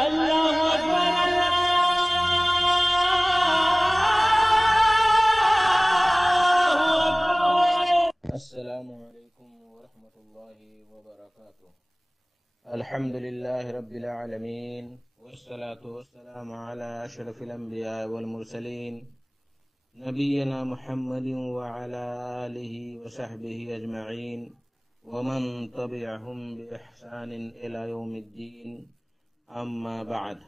اللہ اکبر السلام علیکم ورحمۃ اللہ وبرکاتہ۔ الحمد للہ رب العالمین والصلاة والسلام علی اشرف الانبیاء والمرسلین نبینا محمد وعلی آلہ وصحبہ اجمعین ومن تبعہم بإحسان الی یوم الدین، اما بعد۔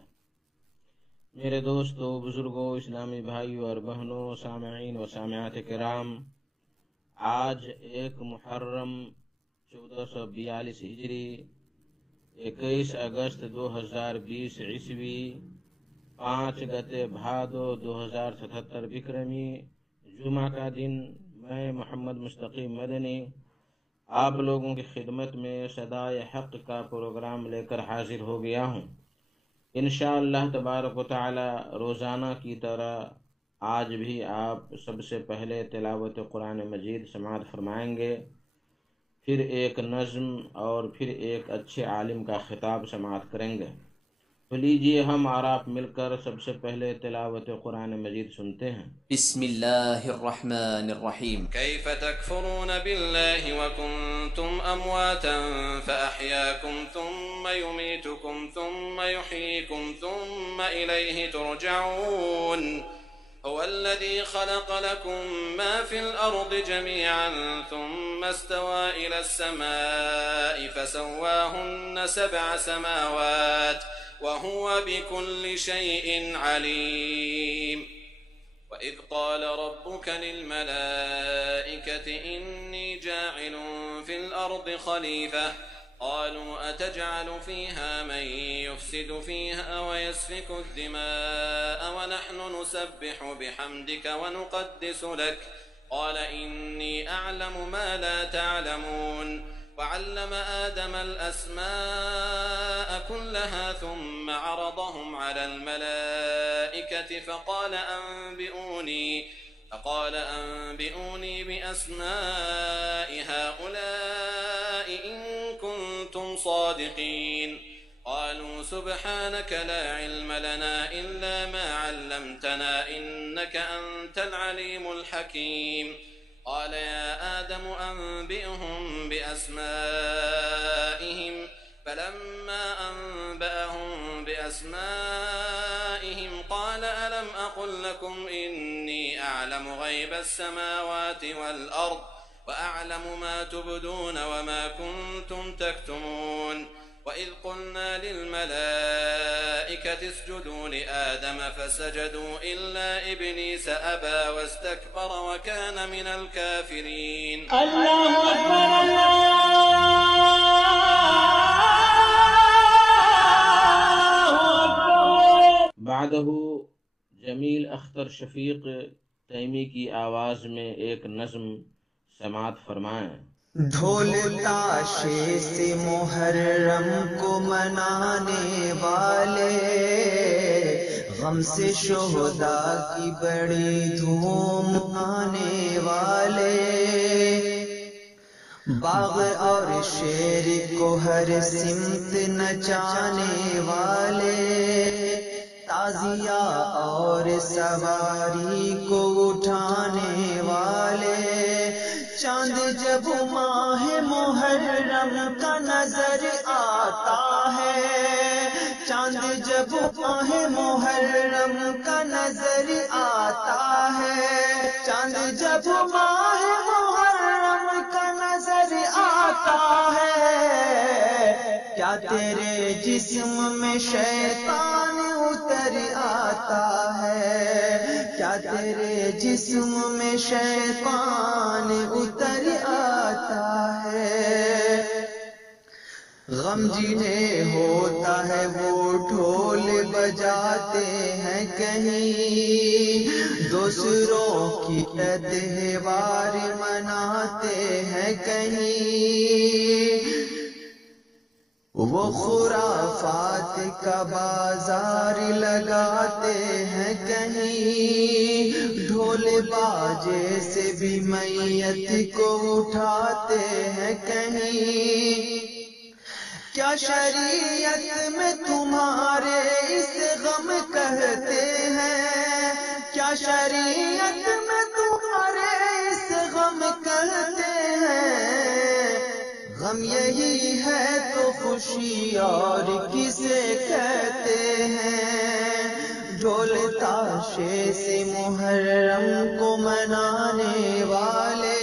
میرے دوستو، بزرگوں، اسلامی بھائیوں اور بہنوں، سامعین و سامعات کرام، آج 1 محرم 1442 ہجری، 21 اگست 2020 عیسوی، 5 گتے بھادو 2077 بکرمی، جمعہ کا دن، میں محمد مستقیم مدنی آپ لوگوں کی خدمت میں صدائے حق کا پروگرام لے کر حاضر ہو گیا ہوں۔ انشاءاللہ تبارک و تعالی روزانہ کی طرح آج بھی آپ سب سے پہلے تلاوت قرآن مجید سماعت فرمائیں گے، پھر ایک نظم اور پھر ایک اچھے عالم کا خطاب سماعت کریں گے۔ تو لیجئے ہم اور آپ مل کر سب سے پہلے تلاوت قرآن مجید سنتے ہیں۔ بسم اللہ الرحمن الرحیم۔ كيف تكفرون بالله وكنتم أمواتا فأحياكم ثم يميتكم ثم يحييكم ثم إليه ترجعون هو الذي خلق لكم ما في الأرض جميعا ثم استوى إلى السماء فسواهن 7 سماوات وهو بكل شيء عليم وإذ قال ربك للملائكة إني جاعل في الأرض خليفة قالوا أتجعل فيها من يفسد فيها ويسفك الدماء ونحن نسبح بحمدك ونقدس لك قال إني أعلم ما لا تعلمون وعلم آدم الأسماء كلها ثم عرضهم على الملائكة فقال أنبئوني بأسماء هؤلاء إن كنتم صادقين قالوا سبحانك لا علم لنا إلا ما علمتنا إنك أنت العليم الحكيم قال يا آدم أنبئهم بأسمائهم فلما أنبأهم بأسمائهم قال ألم أقل لكم إني أعلم غيب السماوات والأرض وأعلم ما تبدون وما كنتم تكتمون وإذ قلنا للملائكة اسجدوا لآدم فسجدوا إلا إبليس أبى واستكبر وكان من الكافرين۔ اللہ اکبر اللہ اکبر۔ بعدہ جمیل اختر شفیق تیمی کی آواز میں ایک نظم سماعت فرمائیں۔ ڈھول تاشے سے محرم کو منانے والے، غم سے شہداء کی بڑی دھوم آنے والے، باغ اور شیر کو ہر سمت نچانے والے، تازیہ اور سواری کو اٹھانے والے، چاند جب ماہ محرم کا نظر آتا ہے، چاند جب ماہ محرم کا نظر آتا ہے، چاند جب ماہ محرم کا نظر آتا ہے، کیا تیرے جسم میں شیطان اتر آتا ہے، کیا تیرے جسم میں شیطان اتر آتا ہے۔ غم جنہیں ہوتا ہے وہ ڈھول بجاتے ہیں کہیں، دوسروں کی تہوار مناتے ہیں کہیں، وہ خرافات کا بازار لگاتے ہیں کہیں، ڈھول باجے سے بھی میت کو اٹھاتے ہیں کہیں، کیا شریعت میں تمہارے شریعت میں تمہارے اس غم کرتے ہیں؟ غم یہی ہے تو خوشی اور کسے کہتے ہیں؟ ڈھول تاشے سے محرم کو منانے والے،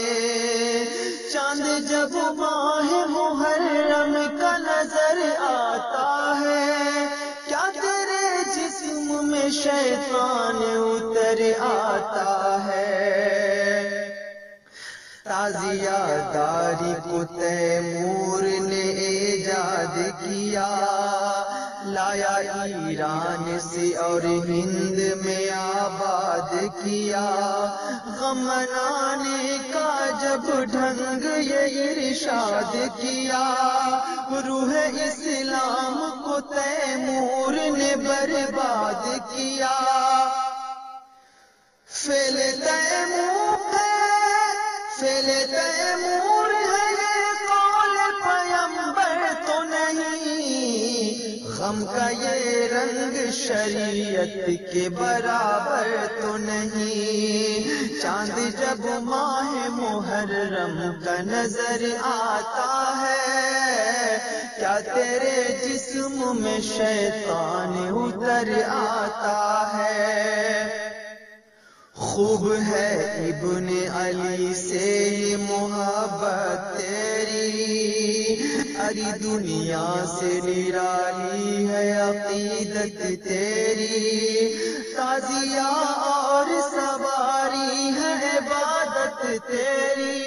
چاند جب ماہ محرم کا نظر آتا ہے، کیا تیرے جسم میں شیطان اتر آتا ہے؟ تازیہ داری کو تیمور نے ایجاد کیا، لایا ایران سے اور ہند میں آباد کیا۔ غم منانے کا جب ڈھنگ یہ ارشاد کیا، روح اسلام کو تیمور نے برباد کیا۔ فعل تیمور ہے یہ قول پیمبر تو نہیں، غم کا یہ رنگ شریعت کے برابر تو نہیں۔ چاند جب ماہ محرم کا نظر آتا ہے، کیا تیرے جسم میں شیطان اتر آتا ہے؟ خوب ہے ابن علی سے یہ محبت تیری، اری دنیا سے نرالی ہے عقیدت تیری۔ تازیہ اور سواری ہے عبادت تیری،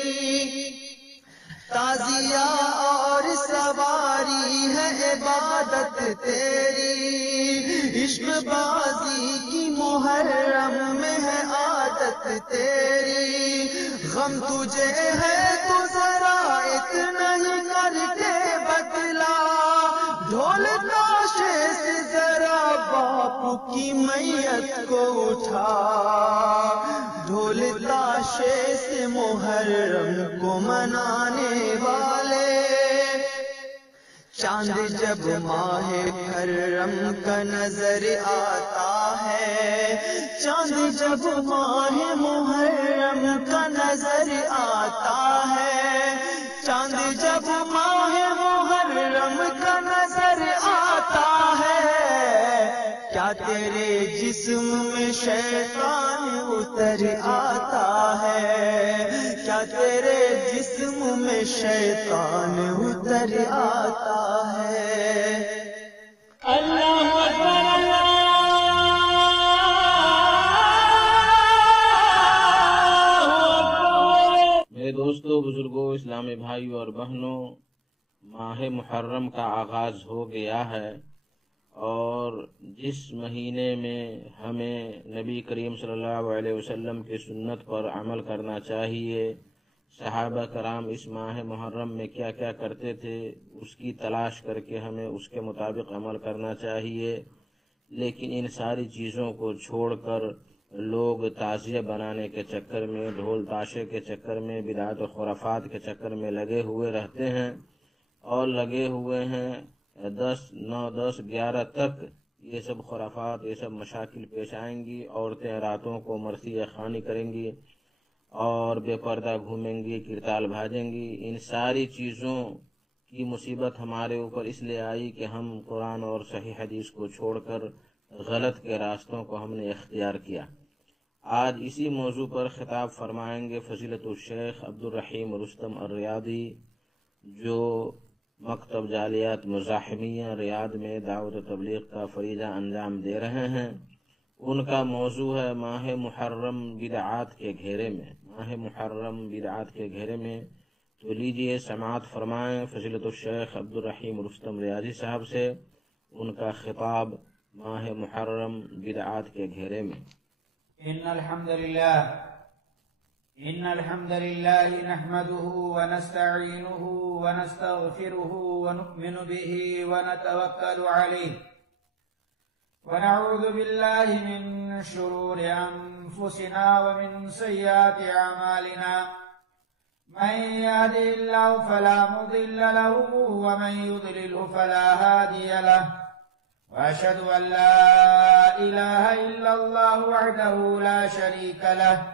تازیہ اور سواری ہے عبادت تیری۔ عشق بازی کی محرم میں ہے عادت تیری، غم تجھے ہے تو ذرا اتنا ہی کر کے بتلا، ڈھول تاشے سے ذرا باپ کی میت کو اٹھا۔ ڈھول تاشے سے محرم کو منانے والے، چاند جب ماہ محرم کا نظر آتا ہے، چاند جب ماہ محرم کا نظر آتا ہے، چاند جب ماہ محرم کا نظر آتا ہے، کیا تیرے جسم میں شیطان اتر آتا ہے؟ کیا تیرے جسم میں شیطان اتر آتا ہے؟ اللہ اکبر اللہ اکبر۔ میرے دوستوں، بزرگوں، اسلامی بھائیوں اور بہنوں، ماہ محرم کا آغاز ہو گیا ہے، اور جس مہینے میں ہمیں نبی کریم صلی اللہ علیہ وسلم کی سنت پر عمل کرنا چاہیے، صحابہ کرام اس ماہ محرم میں کیا کیا کرتے تھے اس کی تلاش کر کے ہمیں اس کے مطابق عمل کرنا چاہیے، لیکن ان ساری چیزوں کو چھوڑ کر لوگ تعزیہ بنانے کے چکر میں، ڈھول تاشے کے چکر میں، بدعت و خرافات کے چکر میں لگے ہوئے رہتے ہیں، اور لگے ہوئے ہیں 10 تک یہ سب خرافات، یہ سب مشاکل پیش آئیں گی۔ عورتیں راتوں کو مرثیہ خوانی کریں گی اور بے پردہ گھومیں گی، کرتال بھاجیں گی۔ ان ساری چیزوں کی مصیبت ہمارے اوپر اس لیے آئی کہ ہم قرآن اور صحیح حدیث کو چھوڑ کر غلط کے راستوں کو ہم نے اختیار کیا۔ آج اسی موضوع پر خطاب فرمائیں گے فضیلت الشیخ عبدالرحیم رستم الریاضی، جو مکتب جالیات مزاحمیہ ریاض میں دعوت و تبلیغ کا فریضہ انجام دے رہے ہیں۔ ان کا موضوع ہے ماہ محرم بدعات کے گھیرے میں، ماہ محرم بدعات کے گھیرے میں۔ تو لیجئے سماعت فرمائیں فضیلت الشیخ عبدالرحیم رستم ریاضی صاحب سے ان کا خطاب ماہ محرم بدعات کے گھیرے میں۔ إن الحمد لله نحمده ونستعينه ونستغفره ونؤمن به ونتوكل عليه ونعوذ بالله من شرور أنفسنا ومن سيئات أعمالنا، من يهده الله فلا مضل له ومن يضلله فلا هادي له، وأشهد أن لا إله إلا الله وحده لا شريك له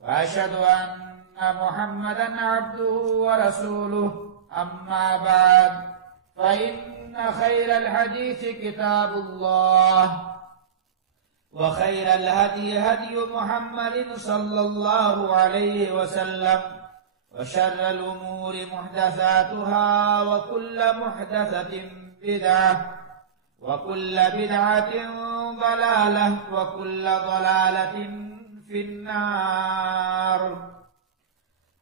وأشهد أن محمدا عبده ورسوله أما بعد فإن خير الحديث كتاب الله وخير الهدي هدي محمد صلى الله عليه وسلم وشر الأمور محدثاتها وكل محدثة بدعة وكل بدعة ضلالة وكل ضلالة في النار.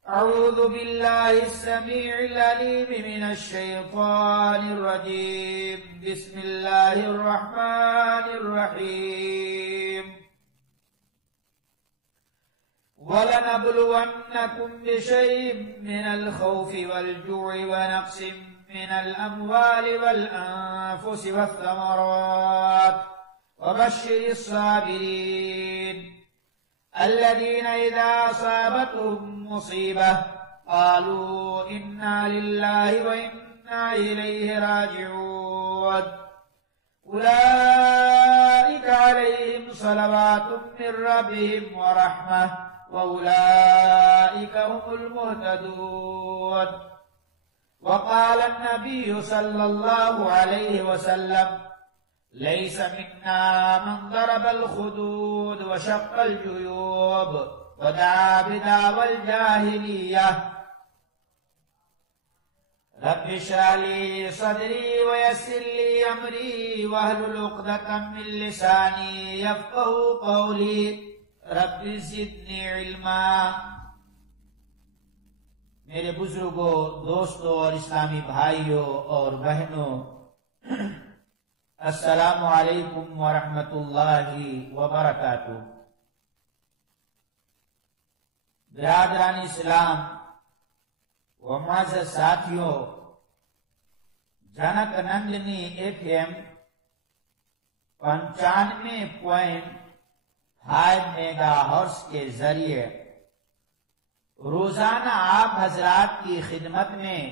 أعوذ بالله السميع العليم من الشيطان الرجيم. بسم الله الرحمن الرحيم. ولنبلونكم بشيء من الخوف والجوع ونقص من الأموال والأنفس والثمرات وبشر الصابرين الذين إذا أصابتهم مصيبة قالوا إنا لله وإنا إليه راجعون أولئك عليهم صلوات من ربهم ورحمة وأولئك هم المهتدون. وقال النبي صلى الله عليه وسلم ليس منا من ضرب الخدود وشق الجيوب ودعا بدعوى الجاهلية. رب اشرح لي صدري ويسر لي أمري واحلل عقدة من لساني يفقهوا قولي رب زدنی علما. میرے بزرگوں، دوستوں اور اسلامی بھائیوں اور بہنوں، السلام علیکم ورحمۃ اللہ وبرکاتہ. برادران اسلام و معزز ساتھیوں، junk Nandini FM 95.5 mega hertz کے ذریعے روزانہ آپ حضرات کی خدمت میں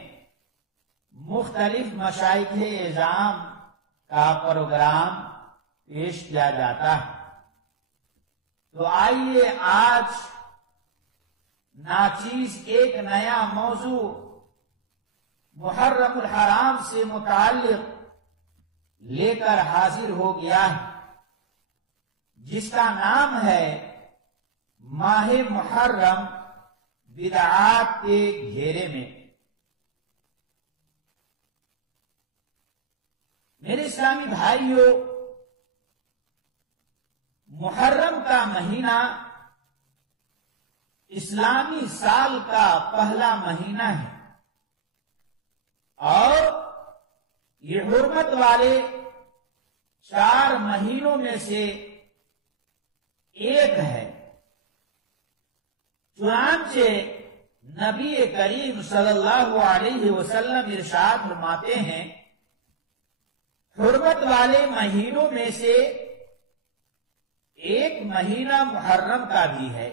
مختلف مشائخ اعظام کا پروگرام پیش کیا جاتا ہے. تو آئیے آج ناچیز ایک نیا موضوع محرم الحرام سے متعلق لے کر حاضر ہو گیا ہے، جس کا نام ہے ماہ محرم بدعات کے گھیرے میں. میرے اسلامی بھائیوں، محرم کا مہینہ اسلامی سال کا پہلا مہینہ ہے اور یہ حرمت والے 4 مہینوں میں سے ایک ہے. چنانچہ نبی کریم صلی اللہ علیہ وسلم ارشاد فرماتے ہیں، حرمت والے مہینوں میں سے ایک مہینہ محرم کا بھی ہے.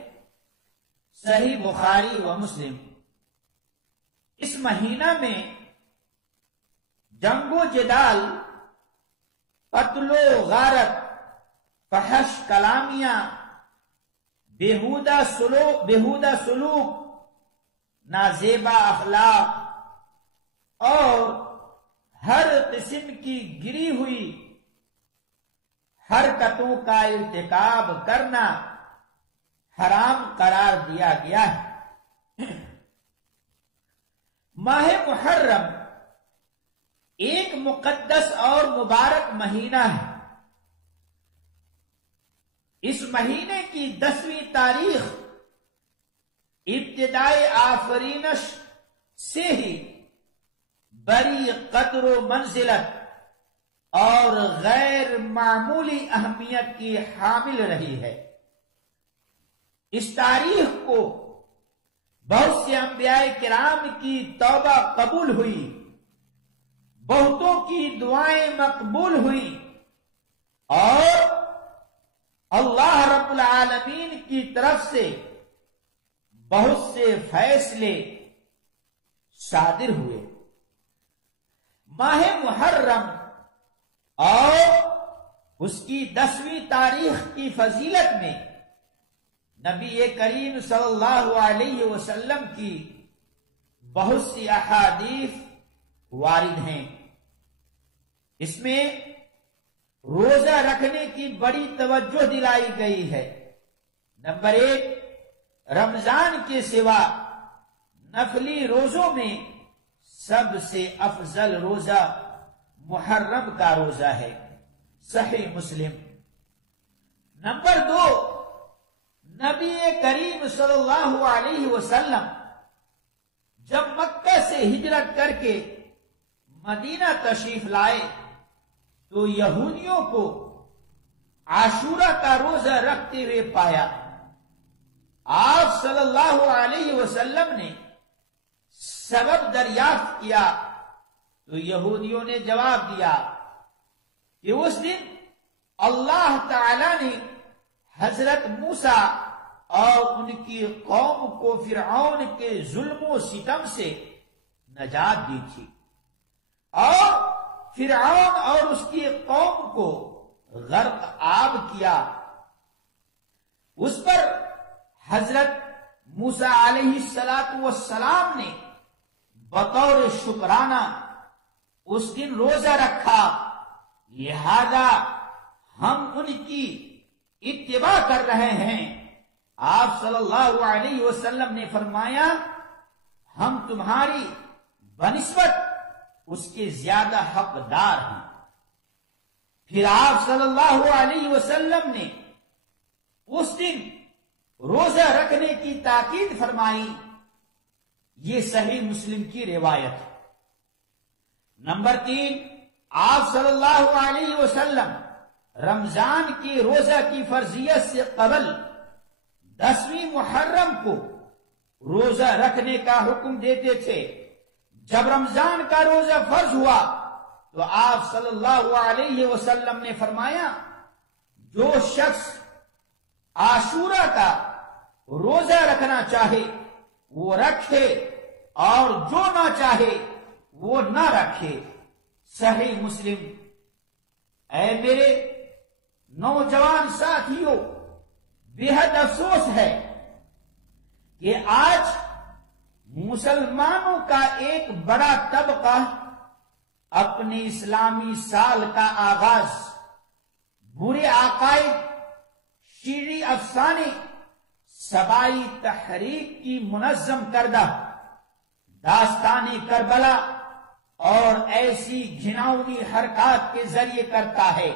صحیح بخاری و مسلم. اس مہینہ میں جنگ و جدال، قتل و غارت، فحش کلامیاں، بےہودہ سلوک، نازیبا اخلاق اور ہر قسم کی گری ہوئی حرکتوں کا ارتکاب کرنا حرام قرار دیا گیا ہے. ماہ محرم ایک مقدس اور مبارک مہینہ ہے. اس مہینے کی 10ویں تاریخ ابتدائی آفرینش سے ہی بڑی قدر و منزلت اور غیر معمولی اہمیت کی حامل رہی ہے. اس تاریخ کو بہت سے انبیاء کرام کی توبہ قبول ہوئی، بہتوں کی دعائیں مقبول ہوئی اور اللہ رب العالمین کی طرف سے بہت سے فیصلے صادر ہوئے. ماہ محرم اور اس کی 10ویں تاریخ کی فضیلت میں نبی کریم صلی اللہ علیہ وسلم کی بہت سی احادیث وارد ہیں. اس میں روزہ رکھنے کی بڑی توجہ دلائی گئی ہے. نمبر 1، رمضان کے سوا نفلی روزوں میں سب سے افضل روزہ محرم کا روزہ ہے، صحیح مسلم. نمبر 2، نبی کریم صلی اللہ علیہ وسلم جب مکہ سے ہجرت کر کے مدینہ تشریف لائے تو یہودیوں کو عاشورہ کا روزہ رکھتے ہوئے پایا. آپ صلی اللہ علیہ وسلم نے سبب دریافت کیا تو یہودیوں نے جواب دیا کہ اس دن اللہ تعالی نے حضرت موسیٰ اور ان کی قوم کو فرعون کے ظلم و ستم سے نجات دی تھی، اور فرعون اور اس کی قوم کو غرق آب کیا. اس پر حضرت موسیٰ علیہ السلام نے بطور شکرانہ اس دن روزہ رکھا، لہذا ہم ان کی اتباع کر رہے ہیں. آپ صلی اللہ علیہ وسلم نے فرمایا ہم تمہاری بنسبت اس کے زیادہ حقدار ہیں. پھر آپ صلی اللہ علیہ وسلم نے اس دن روزہ رکھنے کی تاکید فرمائی. یہ صحیح مسلم کی روایت ہے. نمبر 3، آپ صلی اللہ علیہ وسلم رمضان کی روزہ کی فرضیت سے قبل 10ویں محرم کو روزہ رکھنے کا حکم دیتے تھے. جب رمضان کا روزہ فرض ہوا تو آپ صلی اللہ علیہ وسلم نے فرمایا جو شخص عاشورہ کا روزہ رکھنا چاہے وہ رکھے اور جو نہ چاہے وہ نہ رکھے، صحیح مسلم. اے میرے نوجوان ساتھیوں، بےحد افسوس ہے کہ آج مسلمانوں کا ایک بڑا طبقہ اپنے اسلامی سال کا آغاز برے عقائد، شیعی افسانے، سبائی تحریک کی منظم کردہ داستان کربلا اور ایسی گھناؤنی حرکات کے ذریعے کرتا ہے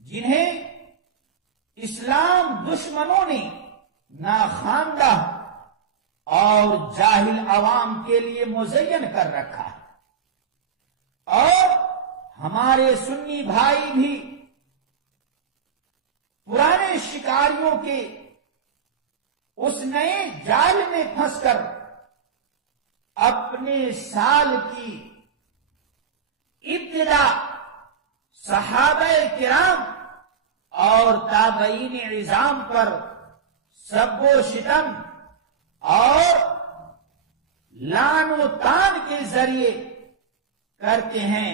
جنہیں اسلام دشمنوں نے ناخواندہ اور جاہل عوام کے لیے مزین کر رکھا ہے. اور ہمارے سنی بھائی بھی پرانے شکاریوں کے اس نئے جال میں پھنس کر اپنے سال کی ابتدا صحابہ کرام اور تابعین عظام پر سب و شتم اور لعن و تان کے ذریعے کرتے ہیں،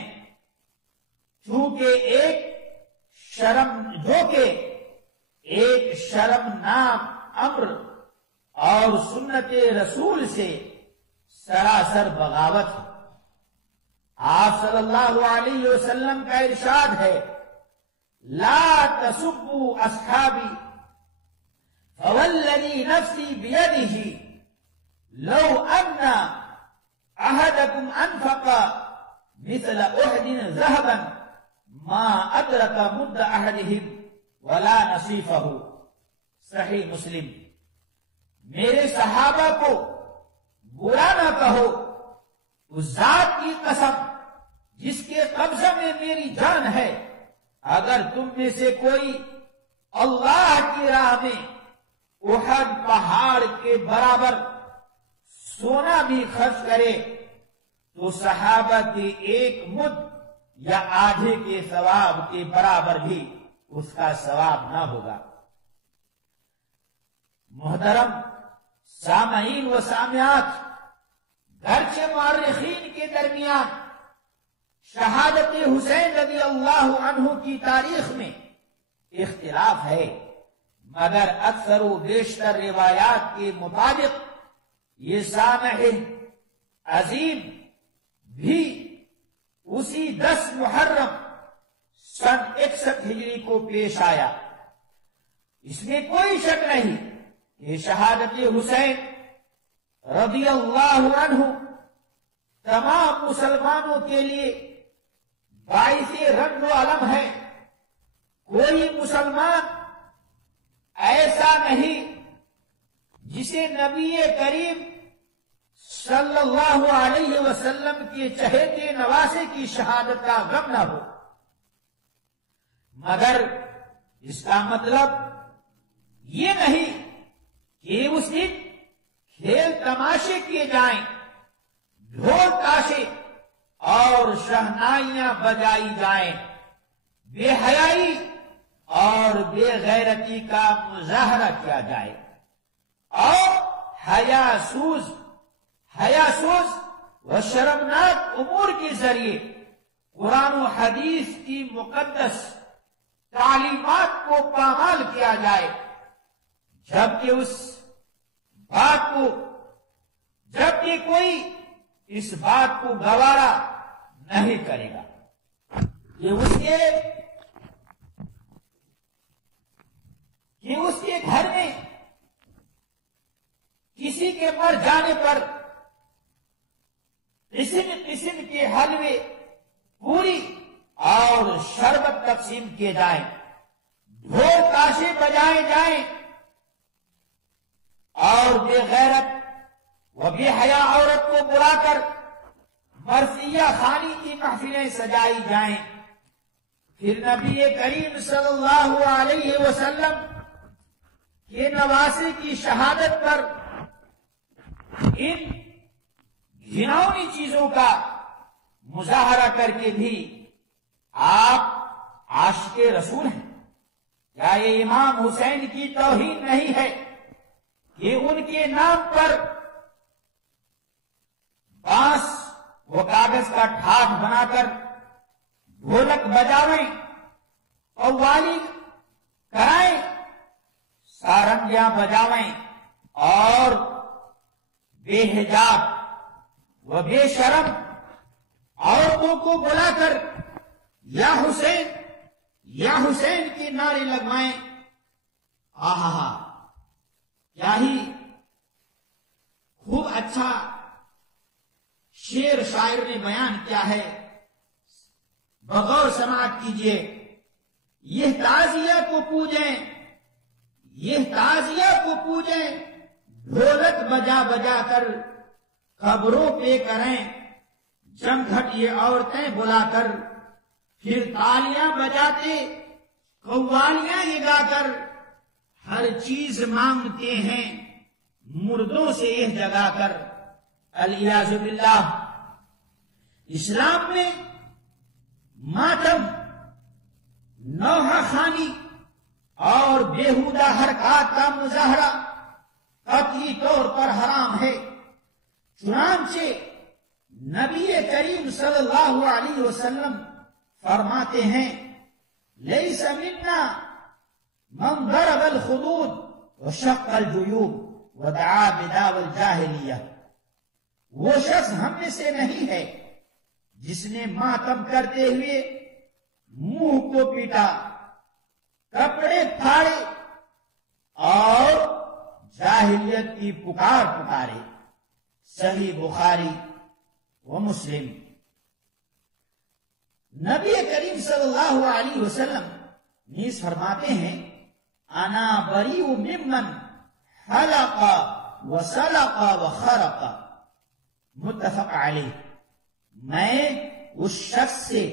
چونکہ ایک شرمناک امر اور سنت رسول سے سراسر بغاوت ہے. آپ صلی اللہ علیہ وسلم کا ارشاد ہے لا تسبوا اصحابی فوالذی نفسی بیدہ لو ان احدکم انفق مثل احد ذهبا ما ادرک مد احدهم ولا نصیفہ، صحیح مسلم. میرے صحابہ کو برا نہ کہو، اس ذات کی قسم جس کے قبضہ میں میری جان ہے، اگر تم میں سے کوئی اللہ کی راہ میں احد پہاڑ کے برابر سونا بھی خرچ کرے تو صحابہ کے ایک مد یا آدھے کے ثواب کے برابر بھی اس کا ثواب نہ ہوگا. محترم سامعین و سامعات، گرچہ مورخین کے درمیان شہادت حسین رضی اللہ عنہ کی تاریخ میں اختلاف ہے، مگر اکثر و بیشتر روایات کے مطابق یہ سامح عظیم بھی اسی 10 محرم سن 61 ہجری کو پیش آیا۔ اس میں کوئی شک نہیں کہ شہادت حسین رضی اللہ عنہ تمام مسلمانوں کے لیے باعث رنگ و علم ہے۔ کوئی مسلمان ایسا نہیں جسے نبی کریم صلی اللہ علیہ وسلم کے چہیتے نواسے کی شہادت کا غم نہ ہو، مگر اس کا مطلب یہ نہیں کہ اس دن کھیل تماشے کیے جائیں، ڈھول تاشے اور شہنائیاں بجائی جائیں، بے حیائی اور بے غیرتی کا مظاہرہ کیا جائے اور حیا سوز و شرمناک امور کے ذریعے قرآن و حدیث کی مقدس تعلیمات کو پامال کیا جائے، جبکہ کوئی اس بات کو گوارا نہیں کرے گا کہ اس کے گھر میں کسی کے مر جانے پر قسم قسم کے حلوے، پوری اور شربت تقسیم کیے جائیں، ڈھول تاشے بجائے جائیں اور بے غیرت و بے حیا عورت کو بلا کر مرثیہ خانی کی محفلیں سجائی جائیں۔ پھر نبی کریم صلی اللہ علیہ وسلم کے نواسے کی شہادت پر ان گھناؤنی چیزوں کا مظاہرہ کر کے بھی آپ عاشق رسول ہیں۔ کیا یہ امام حسین کی توہین نہیں ہے کہ ان کے نام پر بانس و کاغذ کا ٹھاٹ بنا کر ڈھولک بجاویں، قوالی کرائیں، سارنگیاں بجاویں اور بے حجاب و بے شرم عورتوں کو بلا کر یا حسین کے نعرے لگوائیں؟ آہا، کیا ہی خوب اچھا شعر شاعر نے بیان کیا ہے، بغور سماعت کیجئے۔ یہ تعزیہ کو پوجیں، ڈھولک بجا بجا کر قبروں پہ کریں جم گھٹ یہ عورتیں بلا کر، پھر تالیاں بجاتے قوالیاں یہ گا کر ہر چیز مانگتے ہیں مردوں سے یہ جگا کر۔ الیاذ باللہ، اسلام میں ماتم، نوحہ خوانی اور بیہودہ حرکات کا مظاہرہ قطعی طور پر حرام ہے۔ چنانچہ نبی کریم صلی اللہ علیہ وسلم فرماتے ہیں، لیس منا من ضرب الخدود وشق الجیوب ودعا بدعوى الجاہلیہ، وہ شخص ہم میں سے نہیں ہے جس نے ماتم کرتے ہوئے منہ کو پیٹا، کپڑے پھاڑے اور جاہلیت کی پکار پکارے۔ صحیح بخاری و مسلم۔ نبی کریم صلی اللہ علیہ وسلم نیز فرماتے ہیں، انا بریء ممن حلق وسلق وخرق، متفق علیہ۔ میں اس شخص سے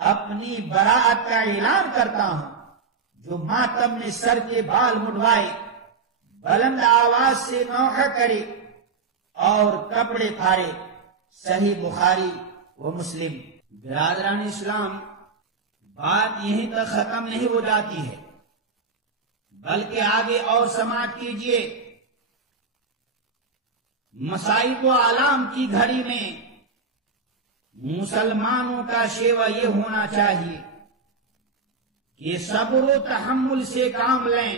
اپنی براءت کا اعلان کرتا ہوں جو ماتم میں سر کے بال مڈوائے، بلند آواز سے نوحہ کرے اور کپڑے پھاڑے۔ صحیح بخاری و مسلم۔ برادران اسلام، بات یہیں تک ختم نہیں ہو جاتی ہے، بلکہ آگے اور سماعت کیجئے۔ مصائب و آلام کی گھڑی میں مسلمانوں کا شیوا یہ ہونا چاہیے کہ صبر و تحمل سے کام لیں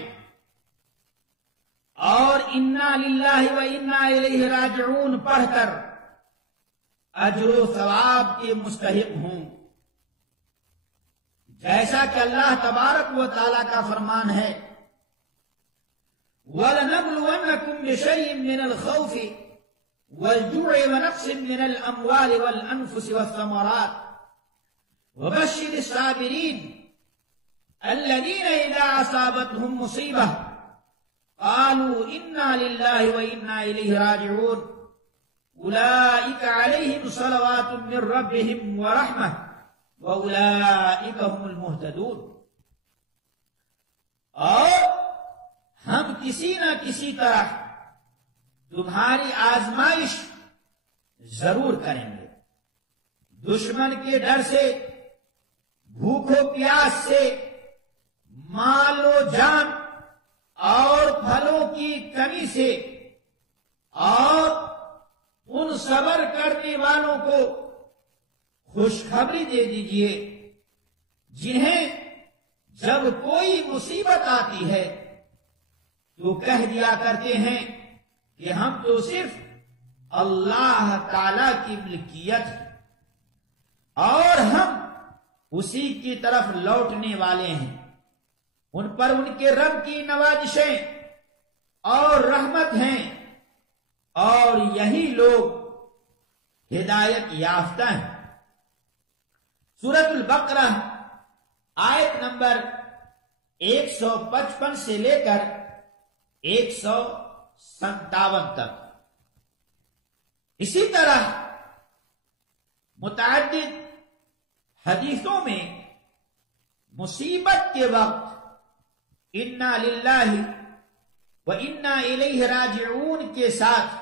اور انا للہ و انا الیہ راجعون پڑھ کر اجر و ثواب کے مستحق ہوں، جیسا کہ اللہ تبارک و تعالی کا فرمان ہے وَلَنَبْلُوَنَّكُمْ بِشَيْءٍ مِّنَ الْخَوْفِ وَالْجُوعِ وَنَقْصٍ مِّنَ الْأَمْوَالِ وَالْأَنفُسِ وَالثَّمَرَاتِ وَبَشِّرِ الصَّابِرِينَ الَّذِينَ إِذَا أَصَابَتْهُم مُّصِيبَةٌ قَالُوا إِنَّا لِلَّهِ وَإِنَّا إِلَيْهِ رَاجِعُونَ أُولَئِكَ عَلَيْهِمْ صَلَوَاتٌ مِّن رَّبِّهِمْ وَرَحْمَةٌ وَأُولَئِكَ هُمُ الْمُهْتَدُونَ۔ اور ہم کسی نہ کسی طرح تمہاری آزمائش ضرور کریں گے، دشمن کے ڈر سے، بھوک و پیاس سے، مال و جان اور پھلوں کی کمی سے، اور ان صبر کرنے والوں کو خوشخبری دے دیجئے جنہیں جب کوئی مصیبت آتی ہے تو کہہ دیا کرتے ہیں کہ ہم تو صرف اللہ تعالی کی ملکیت ہے اور ہم اسی کی طرف لوٹنے والے ہیں، ان پر ان کے رب کی نوازشیں اور رحمت ہیں، اور یہی لوگ ہدایت یافتہ ہیں۔ سورۃ البقرہ آیت نمبر 155 سے لے کر 157 تک۔ اسی طرح متعدد حدیثوں میں مصیبت کے وقت انا للہ و انا الیہ راجعون کے ساتھ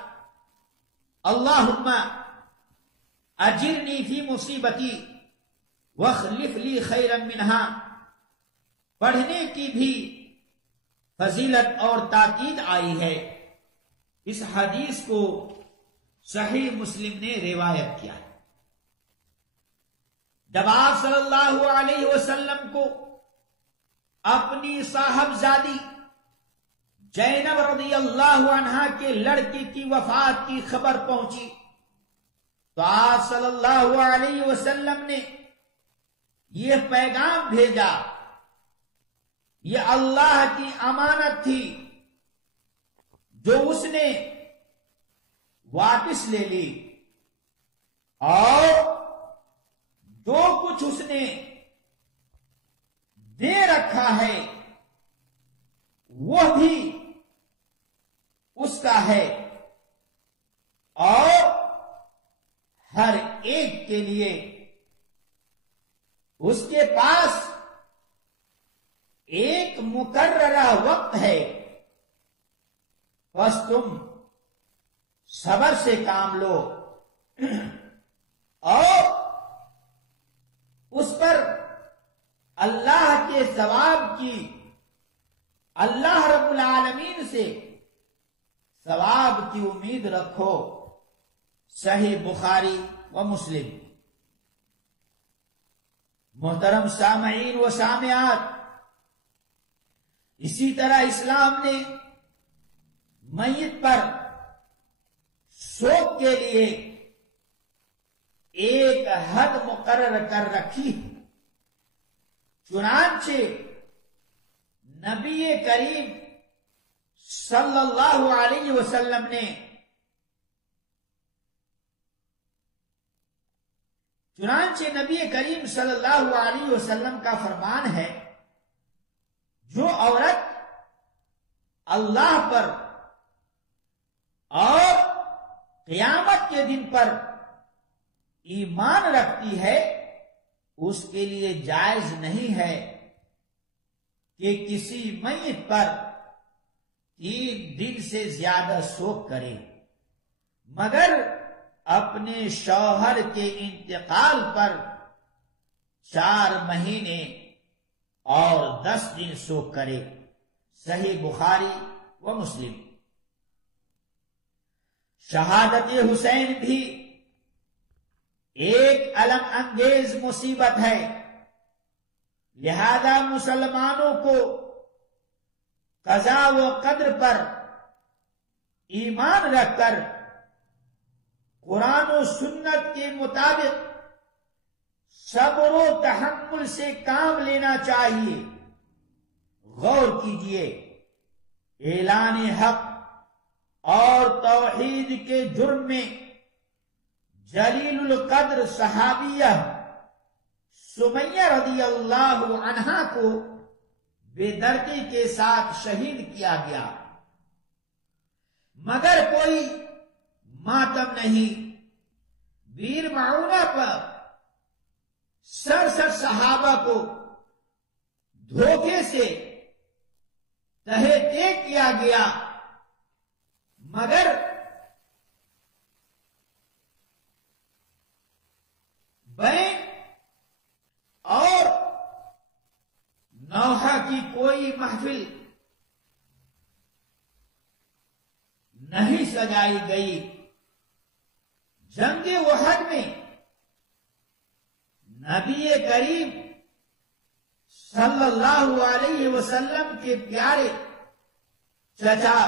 اللہم اجرنی فی مصیبتی واخلف لی خیرا منہا پڑھنے کی بھی فضیلت اور تاکید آئی ہے۔ اس حدیث کو صحیح مسلم نے روایت کیا ہے۔ جب آپ صلی اللہ علیہ وسلم کو اپنی صاحبزادی زینب رضی اللہ عنہا کے لڑکی کی وفات کی خبر پہنچی تو آپ صلی اللہ علیہ وسلم نے یہ پیغام بھیجا، یہ اللہ کی امانت تھی جو اس نے واپس لے لی، اور جو کچھ اس نے دے رکھا ہے وہ بھی اس کا ہے، اور ہر ایک کے لیے اس کے پاس ایک مقررہ وقت ہے، بس تم صبر سے کام لو اور اس پر اللہ کے ثواب کی، اللہ رب العالمین سے ثواب کی امید رکھو۔ صحیح بخاری و مسلم۔ محترم سامعین و سامعات، اسی طرح اسلام نے میت پر شوق کے لیے ایک حد مقرر کر رکھی، چنانچہ نبی کریم صلی اللہ علیہ وسلم نے نبی کریم صلی اللہ علیہ وسلم کا فرمان ہے، جو عورت اللہ پر اور قیامت کے دن پر ایمان رکھتی ہے، اس کے لیے جائز نہیں ہے کہ کسی میت پر 3 دن سے زیادہ شوق کرے، مگر اپنے شوہر کے انتقال پر 4 مہینے اور 10 دن شوق کرے۔ صحیح بخاری و مسلم۔ شہادت حسین بھی ایک الم انگیز مصیبت ہے، لہذا مسلمانوں کو قضاء و قدر پر ایمان رکھ کر قرآن و سنت کے مطابق صبر و تحمل سے کام لینا چاہیے۔ غور کیجئے، اعلان حق اور توحید کے جرم میں جلیل القدر صحابیہ سمیہ رضی اللہ عنہا کو بے دردی کے ساتھ شہید کیا گیا، مگر کوئی ماتم نہیں۔ بیر معونہ پر سڑسٹھ صحابہ کو دھوکے سے تہے دیگ کیا گیا، مگر بین اور نوحہ کی کوئی محفل نہیں سجائی گئی۔ جنگ احد میں نبی کریم صلی اللہ علیہ وسلم کے پیارے چچا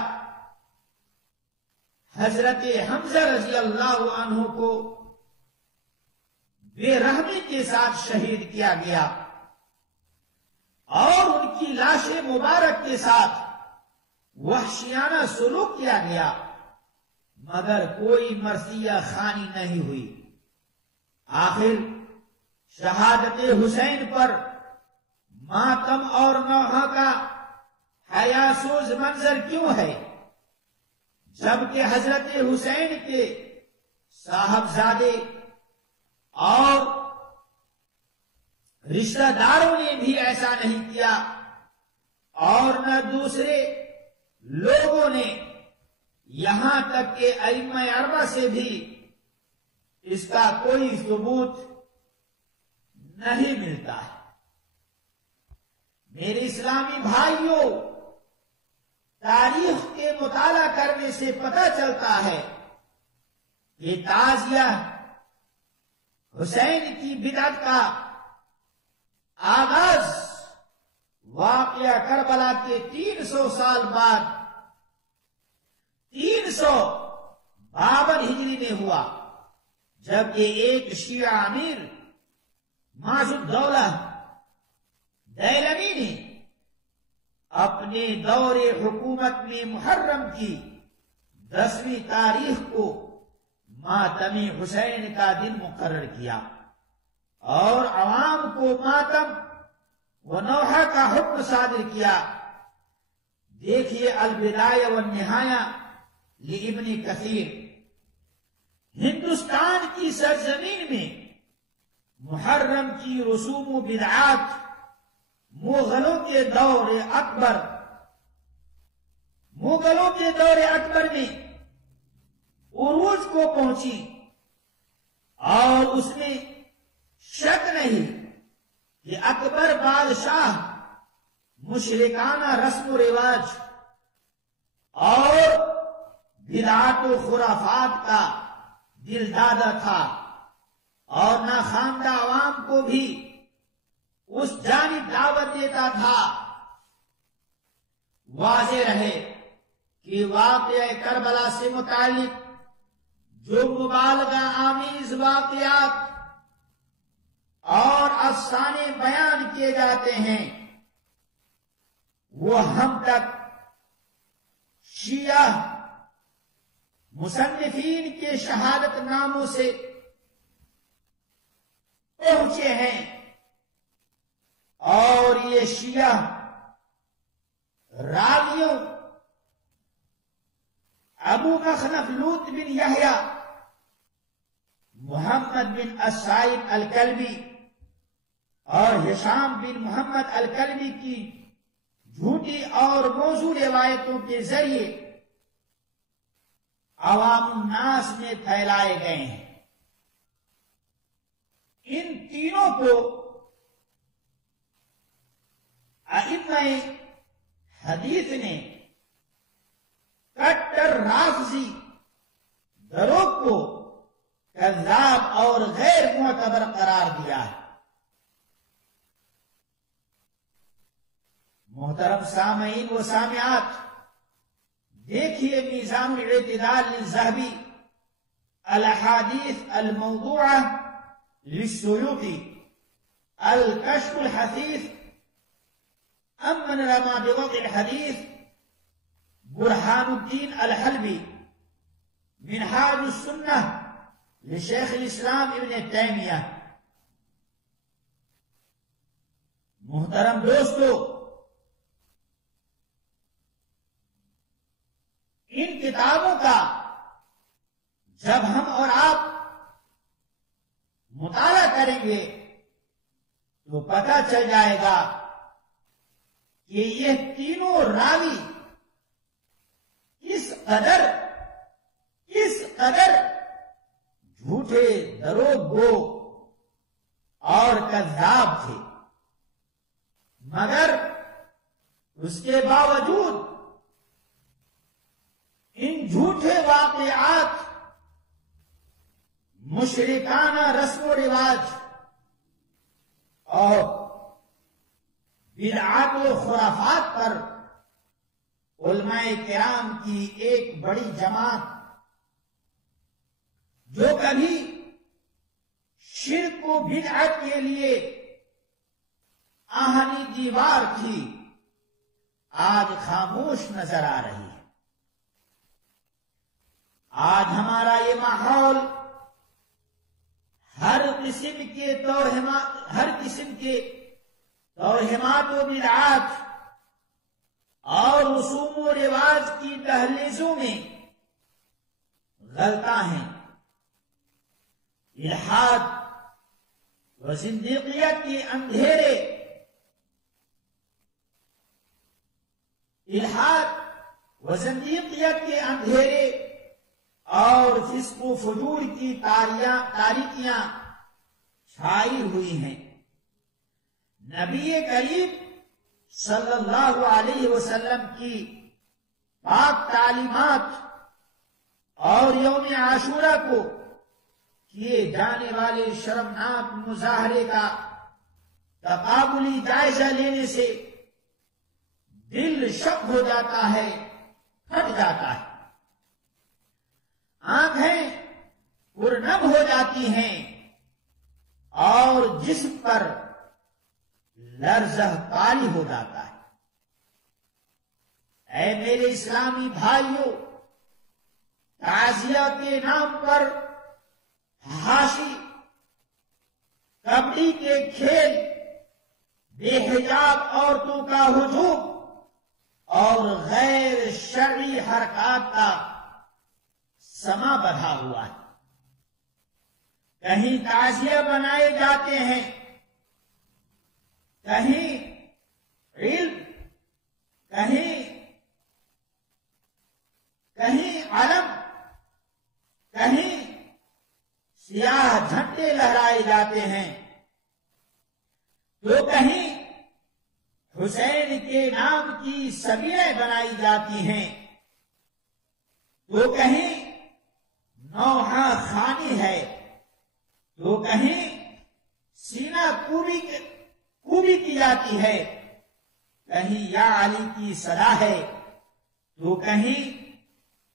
حضرت حمزہ رضی اللہ عنہ کو بے رحمی کے ساتھ شہید کیا گیا اور ان کی لاش مبارک کے ساتھ وحشیانہ سلوک کیا گیا، مگر کوئی مرثیہ خوانی نہیں ہوئی۔ آخر شہادت حسین پر ماتم اور نوحہ کا حیاسوز منظر کیوں ہے، جبکہ حضرت حسین کے صاحبزادے اور رشتہ داروں نے بھی ایسا نہیں کیا، اور نہ دوسرے لوگوں نے، یہاں تک کہ ائمہ اربعہ سے بھی اس کا کوئی ثبوت نہیں ملتا ہے۔ میرے اسلامی بھائیوں، تاریخ کے مطالعہ کرنے سے پتہ چلتا ہے کہ تعزیہ حسین کی بدعت کا آغاز واقعہ کربلا کے 300 سال بعد 352 ہجری میں ہوا، جبکہ ایک شیعہ امیر معز الدولہ دیلمی نے اپنے دور حکومت میں محرم کی 10ویں تاریخ کو ماتم حسین کا دن مقرر کیا اور عوام کو ماتم و نوحہ کا حکم صادر کیا۔ دیکھیے البدایہ والنہایہ لابن کثیر۔ ہندوستان کی سرزمین میں محرم کی رسوم و بدعات مغلوں کے دور اکبر میں عروج کو پہنچی، اور اس میں شک نہیں کہ اکبر بادشاہ مشرکانہ رسم و رواج اور بدعات و خرافات کا دل دادا تھا، اور نہ خواندہ عوام کو بھی اس جانب دعوت دیتا تھا۔ واضح رہے کہ واقعہ کربلا سے متعلق جو مبالغہ آمیز واقعات اور افسانے بیان کیے جاتے ہیں، وہ ہم تک شیعہ مصنفین کے شہادت ناموں سے پہنچے ہیں، اور یہ شیعہ راویوں ابو مخنف لوط بن یحییٰ، محمد بن السائب الکلبی اور ہشام بن محمد الکلبی کی جھوٹی اور موضوع روایتوں کے ذریعے عوام الناس میں پھیلائے گئے ہیں۔ ان تینوں کو ائمہ حدیث نے کٹر رافضی گروہ کو کذاب اور غیر معتبر قرار دیا ہے۔ محترم سامعین و سامعات، دیکھیے میزان الاعتدال للذہبی، الاحادیث الموضوعہ للسیوطی، الکشف الحثیث امن رما بوضع الحدیث، برہان الدین الحلبی، منہاج السنہ لشیخ الاسلام ابن تیمیہ۔ محترم دوستو، ان کتابوں کا جب ہم اور آپ مطالعہ کریں گے تو پتہ چل جائے گا کہ یہ تینوں راوی کس قدر جھوٹے، دروغ گو اور کذاب تھے، مگر اس کے باوجود ان جھوٹے واقعات، مشرکانہ رسم و رواج اور بدعات و خرافات پر علماء کرام کی ایک بڑی جماعت، جو کبھی شرک و بدعت کے لیے آہنی دیوار تھی، آج خاموش نظر آ رہی ہے۔ آج ہمارا یہ ماحول ہر قسم کے توہمات و بدعات اور رسوم و رواج کی دہلیزوں میں غلطاں ہیں۔ الحاد و زندیقیت کے اندھیرے، اور فسق و فجور کی تاریکیاں چھائی ہوئی ہیں۔ نبی کریم صلی اللہ علیہ وسلم کی پاک تعلیمات اور یوم عاشورہ کو کیے جانے والے شرمناک مظاہرے کا تقابلی جائزہ لینے سے دل شک ہو جاتا ہے، پھٹ جاتا ہے، آنکھیں پرنم ہو جاتی ہیں اور جسم پر لرزہ طاری ہو جاتا ہے۔ اے میرے اسلامی بھائیوں، تعزیہ کے نام پر حاشی، کبڈی کے کھیل، بے حجاب عورتوں کا ہجوم اور غیر شرعی حرکات کا سما بڑھا ہوا ہے۔ کہیں تعزیہ بنائے جاتے ہیں، کہیں علم، کہیں علم، کہیں سیاہ جھنڈے لہرائے جاتے ہیں، تو کہیں حسین کے نام کی سبیلیں بنائی جاتی ہیں، تو کہیں نوحہ خانی ہے، تو کہیں سینہ کوبی کی جاتی ہے، کہیں یا علی کی صدا ہے، تو کہیں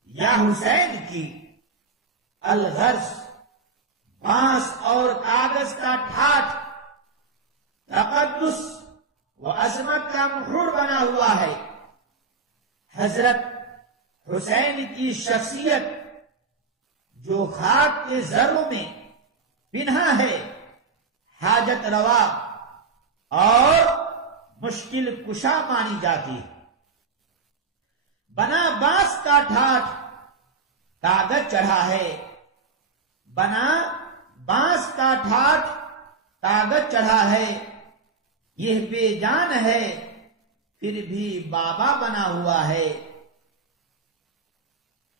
یا حسین کی۔ الغرض بانس اور کاغذ کا ٹھاٹ تقدس و عظمت کا محور بنا ہوا ہے۔ حضرت حسین کی شخصیت جو خاک کے ذروں میں پنہا ہے، حاجت روا اور مشکل کشا مانی جاتی ہے۔ بنا بانس کا ٹھاٹ کاغذ چڑھا ہے، بنا بانس کا ٹھاٹ کاغذ چڑھا ہے، یہ بے جان ہے پھر بھی بابا بنا ہوا ہے۔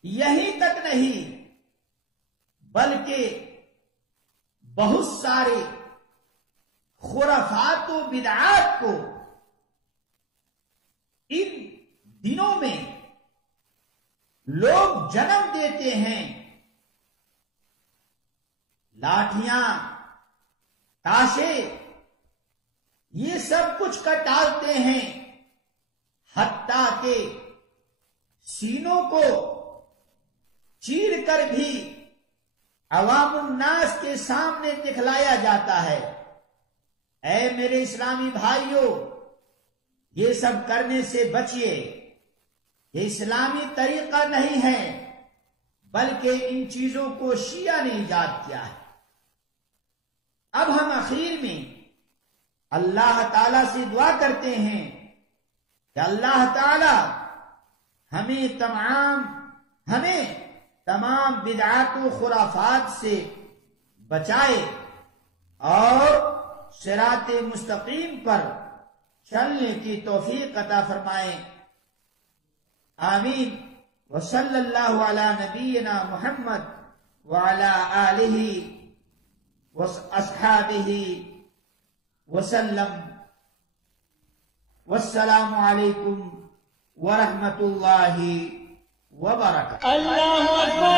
یہی تک نہیں بلکہ بہت سارے خرافات و بدعات کو ان دنوں میں لوگ جنم دیتے ہیں، لاٹھیاں، تاشے، یہ سب کچھ ڈالتے ہیں، حتیٰ کہ سینوں کو چیر کر بھی عوام الناس کے سامنے دکھلایا جاتا ہے۔ اے میرے اسلامی بھائیوں، یہ سب کرنے سے بچیے، یہ اسلامی طریقہ نہیں ہے، بلکہ ان چیزوں کو شیعہ نے ایجاد کیا ہے۔ اب ہم آخر میں اللہ تعالی سے دعا کرتے ہیں کہ اللہ تعالی ہمیں تمام بدعات و خرافات سے بچائے اور صراط مستقیم پر چلنے کی توفیق عطا فرمائے، آمین۔ وصلی اللہ علی نبینا محمد وعلی آلہ واصحابہ وسلم، والسلام علیکم ورحمۃ اللہ وبرکاتہ۔ اللہ اکبر